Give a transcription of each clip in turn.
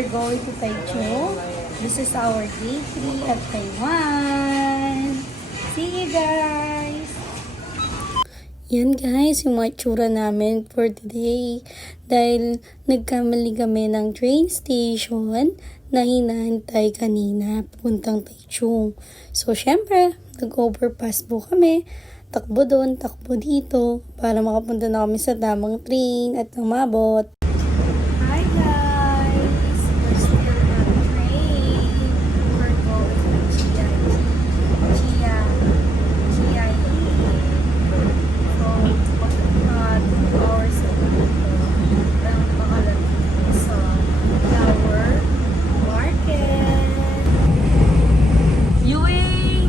we're going to Taichung. This is our day 3 at Taiwan. See you guys! Yan guys, yung mga tsura namin for today. Dahil nagkamali kami ng train station na hinahantay kanina puntang Taichung. So syempre, nag-overpass po kami. Takbo doon, takbo dito para makapunta na kami sa tamang train at umabot. Hi guys! We're still on the train. We're going to Chiayi. So, 2 hours na dito. Ang makalating sa Flower Market. Yui!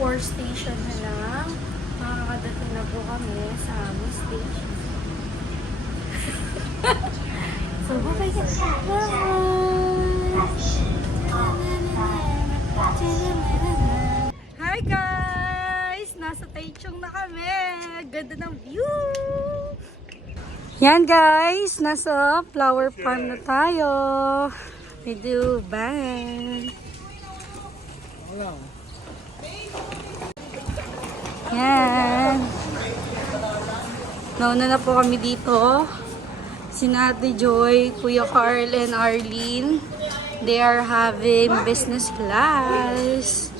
4 station na lang. Makakadating na po kami sa aming station. So, bye guys! Hi guys! Nasa Taichung na kami. Ganda ng view! Yan guys! Nasa flower farm na tayo. We do bang! Yan. Nauna na po kami dito. Sina Ate Joy, Kuya Carl, and Arlene. They are having business class.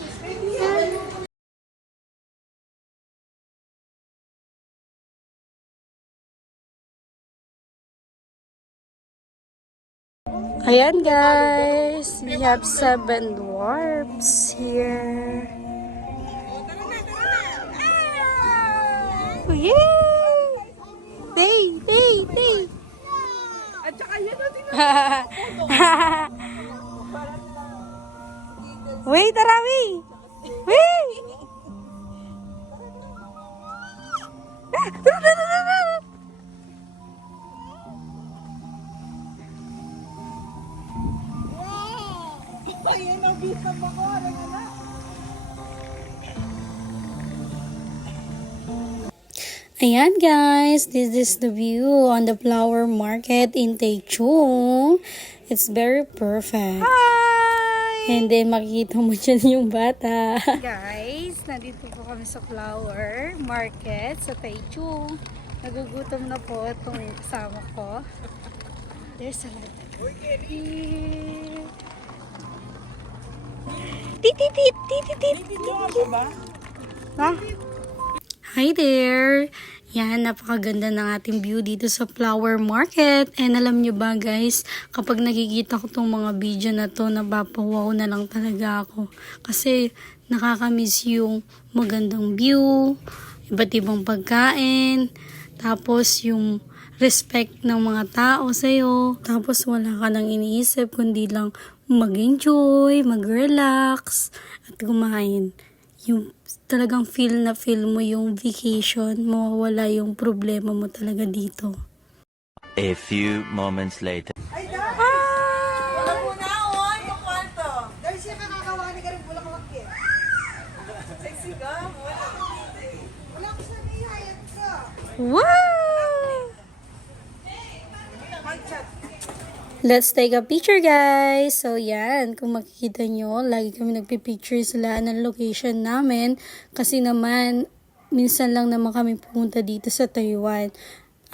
Ayan guys, we have 7 dwarfs here. Oh, yay! Tay! At saka yan o, Wait, Tarawi! Wait! Ayan ang bisa mo ko. Ayan guys, this is the view on the flower market in Taichung. It's very perfect. Hi! And then makikita mo dyan yung bata. Guys, nandito po kami sa flower market sa Taichung. Nagugutom na po itong kasama ko. There's a lot of Ha? Hi there! Yan, napakaganda ng ating view dito sa flower market. And alam nyo ba guys, kapag nakikita ko tong mga video na to, napapawaw na lang talaga ako. Kasi nakakamiss yung magandang view, iba't ibang pagkain, tapos yung respect ng mga tao sa'yo. Tapos wala ka nang iniisip, kundi lang mag-enjoy, mag-relax, at kumain. Yung talagang feel mo yung vacation, mawawala yung problema mo talaga dito. A few moments later. Ay, dahil! Wala po na, oy! Yung kwarto! Dahil siya nakakawa ni Karin Bulak-Bulak eh. Sexy ka? Wala ko sa niyayat ka. Wow! Mag-chat. Let's take a picture guys! So yan, kung makikita nyo, lagi kami nagpipicture sila ng location namin. Kasi naman, minsan lang naman kami pumunta dito sa Taiwan.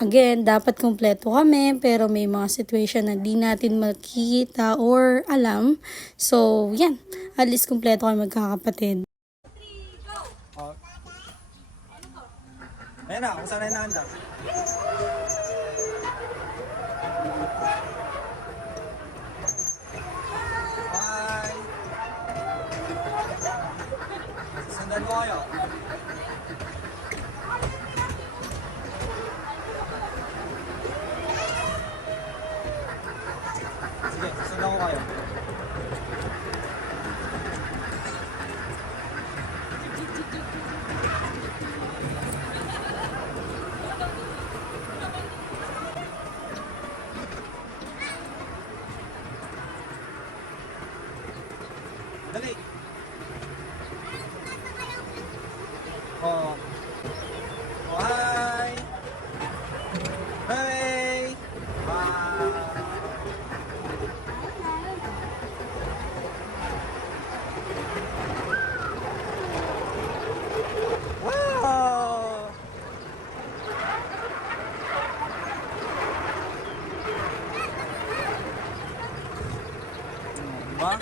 Again, dapat kompleto kami, pero may mga situation na di natin makikita or alam. So yan, at least kompleto kami magkakapatid. Ayan na, kung saan na inaanda. Bye! Sundan mo kayo. Sige, sundan ko kayo. Dali. Oh. Oh, hi. Hey. Diba?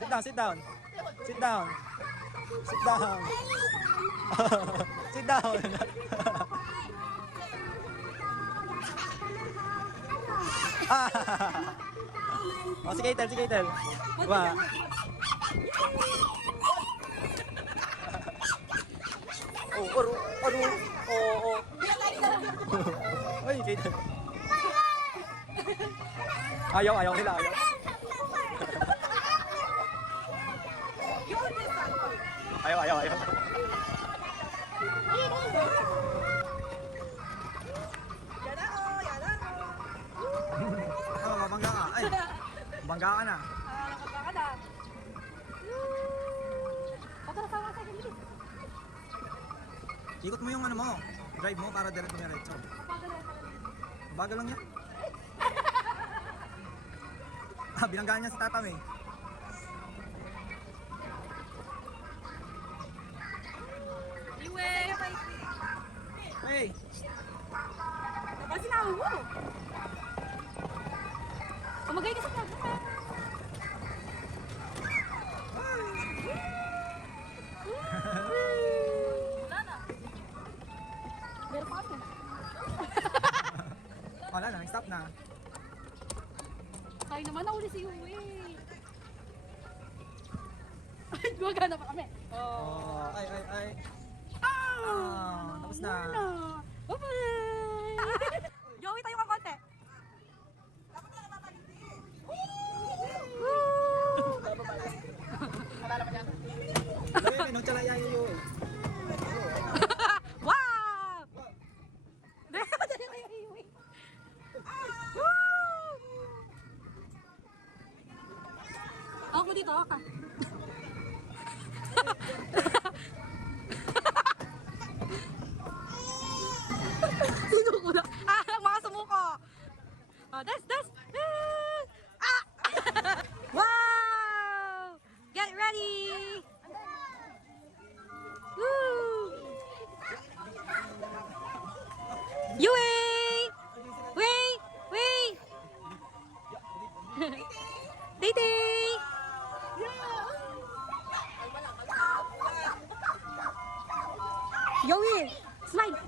Sit down, sit down. Sit down. Sit down. Sit down. Oh, si Keitel, si Keitel. Diba? Oh, oh. Ay, Keitel. Ayaw nila, ayaw. Ayaw. Mabangga ka. Ay, bangga ka na. Ikot mo yung ano mo. Drive mo para diretso. Bagal lang yan. Binanggaan niya si Tatam eh. Hey! Kapag sinabi mo. Umagay ka sa vlog. Wala na. Meron pa kami. Wala na, stop na. Kaya naman nahuli si Yui. Ay, gumagana pa kami. Oh, ay. Tapos na. Bye-bye! Joey, tayo ka konti. Lagi, pinuchalaya yun. Wow! Ako dito, ka. Sinuko na. Mga sumuko. Oh, das. Ah! Wow! Get ready! Woo! Yui! Wait! Day! Yui! Slide!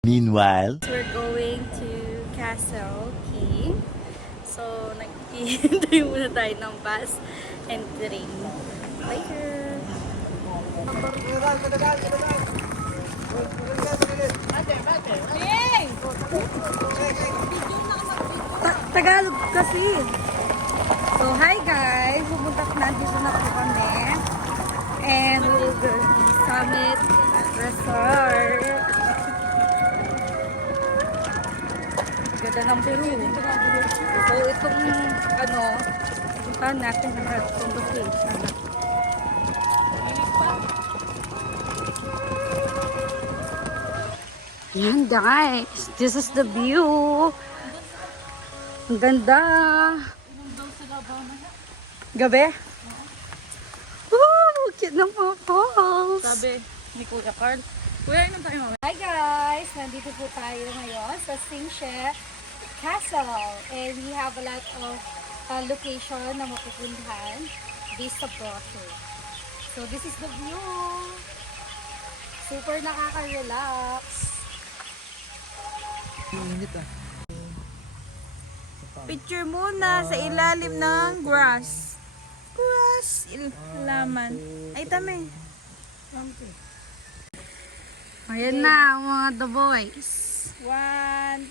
Meanwhile, We're going to Castle King. So, naghihintay muna tayo ng bus and train. Later! Tagalog kasi. So, hi guys! Pumunta na dito na po kami. And we'll go to Summit Resort. Ganda ng Peru. So, itong puntahan natin itong location. Yan guys, this is the view. Ang ganda. Gabi? Woo! Cute ng mga falls. Sabi ni Kuya Carl. Kuya, inom tayo mamaya. Hi guys! Nandito po tayo ngayon sa Singche Castle. And we have a lot of location na mapupuntahan based sa brochure. So this is the view. Super nakaka-relax. Init ah. Picture muna sa ilalim ng grass. Laman. Ay, tame. Ayan na mga the boys. 1,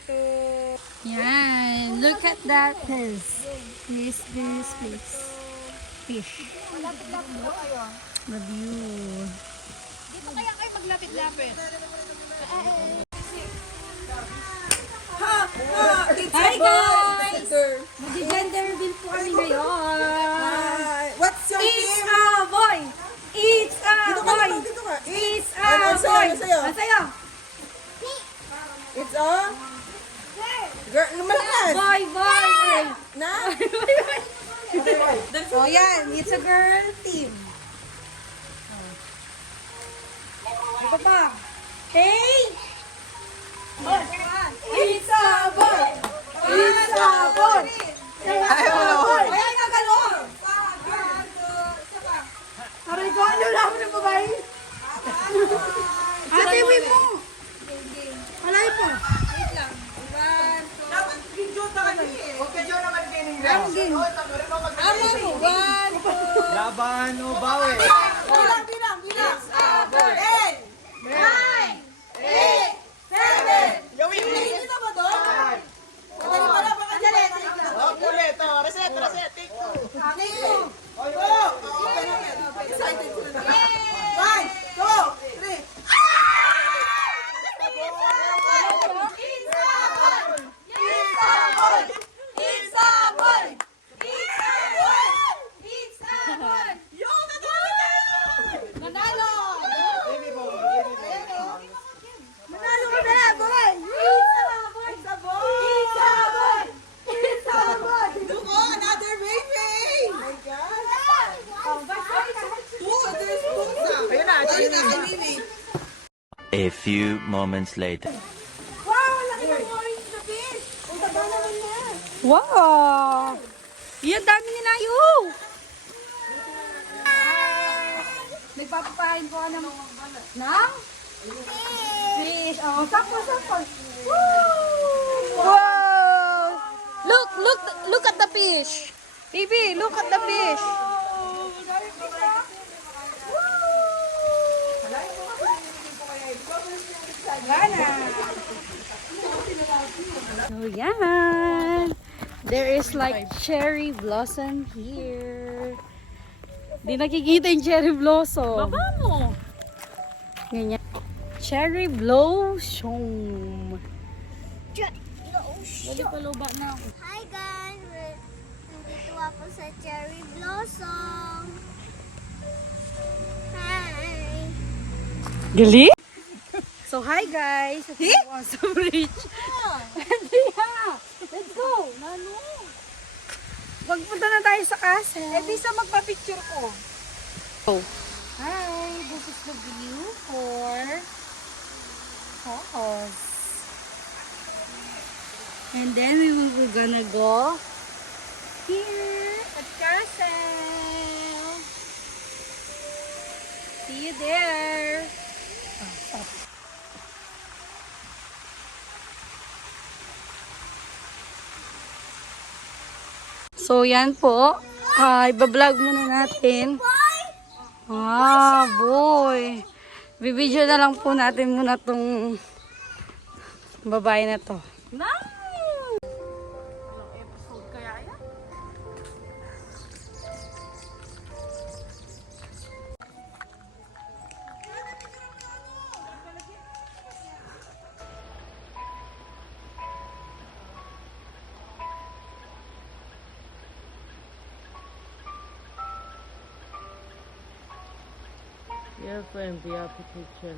2. Yan. Look at that. This. Fish. The view. Dito kaya kayo maglapit-lapit. Hi guys! Mag-gender reveal po kami ngayon. boy. Ano sa'yo? It's a... Girl, malakas. Boy, boy. Na? Oh, yan. It's a girl team. Ito pa. Hey! It's a boy! It's a boy! Ayan nga galon! Aray ko, ano lang ng babae? Ate, wait mo! Malay po! Wait lang. Dapat video na kami eh. Huwag video naman kining lang. Amo mo. 1, 2. Laban o bawi? Bilang. 8, 9, 8, 7. Gawin mo. Hindi na ba doon? Madali pala, baka dyan. Ulit. Reset. Take 2. Take 2. Go. Excited sila na. 1, 2, 3. A few moments later. Wow! Yan, dami nila yun! Nagpapapain ko ng... Nang? Fish! Oh, sapon! Wow! Look at the fish! Baby, look at the fish! So yan! There is like cherry blossom here. Di nakikita yung cherry blossom. Baba mo! Ganyan. Cherry blossom. Wali pa luba na ako. Hi guys! Nandito ako sa cherry blossom. Hi! Gali? So hi guys! Hey? Some bridge. Yeah! Let's go! Nano? Magpunta na tayo sa castle. Eh, bisa magpa-picture ko. Hi! This is the view for Falls. And then we're gonna go here at castle. See you there. So yan po. Iba-vlog muna natin. Boy. Bibidyo na lang po natin muna tong babae na to. Your friend, the picture.